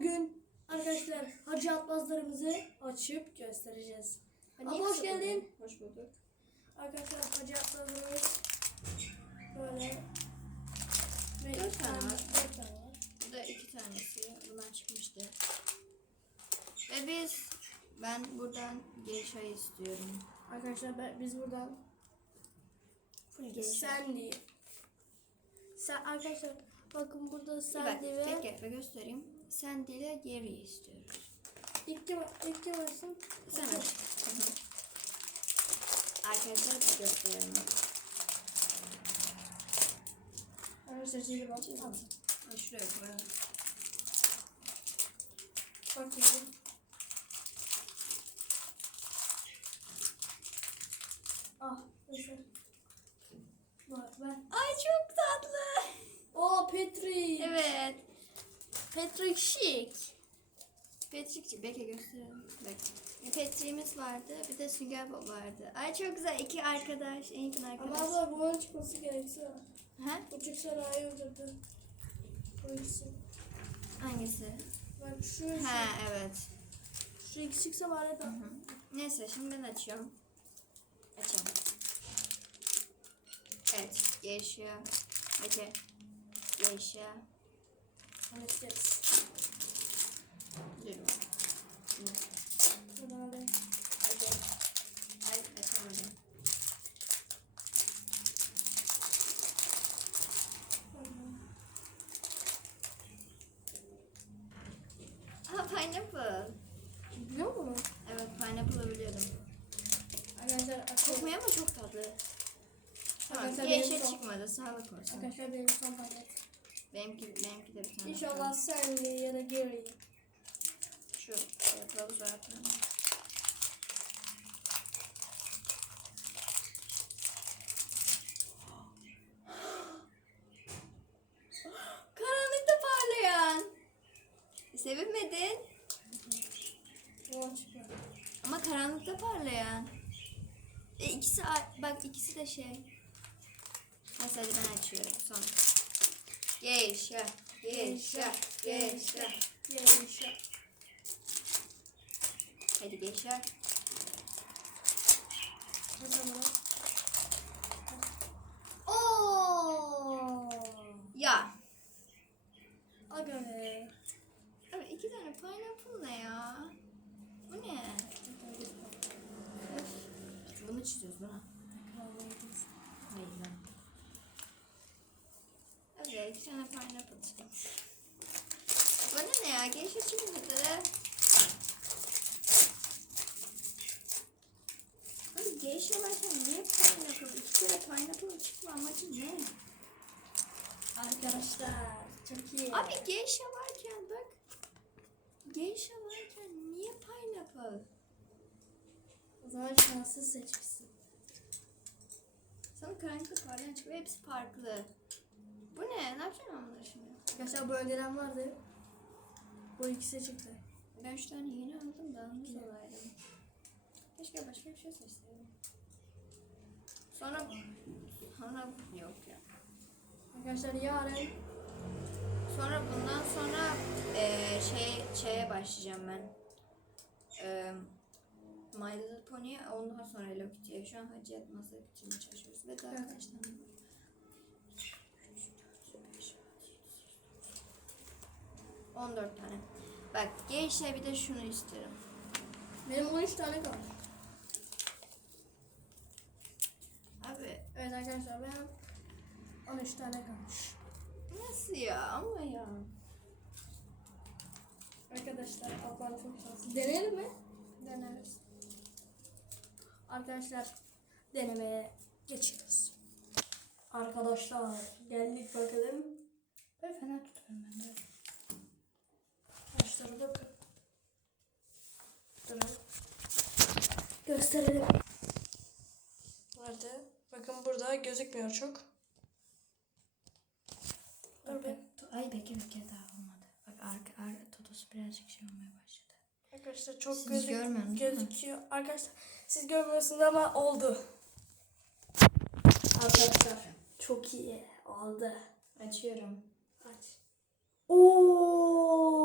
bugün arkadaşlar hacı atmazlarımızı açıp göstereceğiz. Hani Abi hoş geldin. buldun? Hoş bulduk. Arkadaşlar hacı atmazlarımız böyle ve Dört tane var. Dört tane var. Bu da iki tanesi. Bundan çıkmıştı. Ve biz ben buradan Geisha istiyorum. Arkadaşlar ben, biz buradan. Sandy. Sen arkadaşlar bakın burada Sandy ve tek tek göstereyim. Sandy ile Gary istiyoruz. ilk ilk açsın? Sen aç. Arkadaşlar gösterelim. Arkadaşlar şimdi bak. Şuraya koyalım. Bakıyorum. Ah, neyse. Bak ben. Ay çok tatlı. Oo Petri. Evet. Patrick Schick. Patrick'ci Bek'e gösterelim. Bak. Patrick'imiz vardı. Bir de Sünger Bob vardı. Ay çok güzel. iki arkadaş. En yakın Ama arkadaş. abla bunun çıkması gerekse. Ha? Bu çıksa daha iyi olurdu. Bu ikisi. Hangisi? Bak şu, Ha şu, evet. şu ikisi çıksa bari Hı da. hı. Neyse şimdi ben açıyorum. Açalım. Evet. Geisha. Bek'e. Geisha. Halledeceğiz. Diyorum. Bunu alayım. Hadi. Ay açamadım. Aa pineapple. Biliyor musun? Evet pineapple'ı biliyordum. Arkadaşlar. Kokmuyor ama çok tatlı. Tamam Arkadaşlar yeşil benim son- çıkmadı sağlık olsun. Arkadaşlar benim son paket. Benimki, benimki de bir tane. İnşallah Sandy ya da Gary. Şu sonra yapalım. Karanlıkta parlayan. Sevinmedin. Ama karanlıkta parlayan. E ikisi bak ikisi de şey. Hadi ben açıyorum son. Geisha, geisha, geisha. Gary. Hadi. Bakalım. Oo. Ya. Aga be. Abi iki tane pineapple ne ya? Bu ne? Bunu çiziyoruz buna. İki tane pineapple çıkmış. Bana ne ya? Geisha çıkmadı. Abi geisha varken niye pineapple? İki kere pineapple çıkma amacı ne? Arkadaşlar çok iyi. Abi geisha varken bak. Geisha varken niye pineapple? O zaman şanssız seçmişsin. Sana karanlıkta parlayan çıkıyor. Hepsi farklı. Bu ne? Ne yapacağım ben bunları şimdi? Arkadaşlar bu önceden vardı. Bu ikisi çıktı. Ben üç tane yeni aldım da almış olaydım. Keşke başka bir şey seçseydim. Sonra... Sonra yok ya. Arkadaşlar yarın Sonra bundan sonra eee şey şeye başlayacağım ben. Eee My Little Pony ondan sonra Hello Kitty'ye. Şu an Hacı Yatmaz'ı bitirmeye çalışıyoruz. Ve daha Evet. kaç tane var? 14 tane. Bak Geisha bir de şunu isterim. benim 13 tane kaldı. Abi Evet arkadaşlar ben 13 tane kalmış. nasıl ya ama ya. Arkadaşlar ablam çok şanslı. Deneyelim mi? Deneriz. Arkadaşlar denemeye geçiyoruz. Arkadaşlar geldik. Böyle fena tutuyorum ben de. Başlara bakın. Durun. Gösterelim. Nerede? Bakın burada gözükmüyor çok. Dur be. Ay bekle bir kere daha olmadı. Bak arka, arka totosu birazcık şey olmaya başladı. Arkadaşlar çok Siz gözük değil mi? gözüküyor. Arkadaşlar siz görmüyorsunuz ama oldu. Arkadaşlar çok iyi oldu. Açıyorum. Aç. Oo!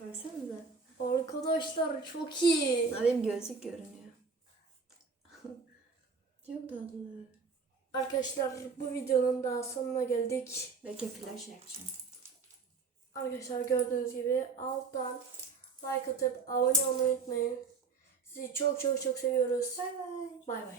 Baksanıza. Arkadaşlar çok iyi. Ha, Benim gözlük görünüyor. Çok tatlı. Arkadaşlar bu videonun daha sonuna geldik. Belki flash yapacağım. Arkadaşlar gördüğünüz gibi alttan like atıp abone olmayı unutmayın. Sizi çok çok çok seviyoruz. Bay bay. Bay bay.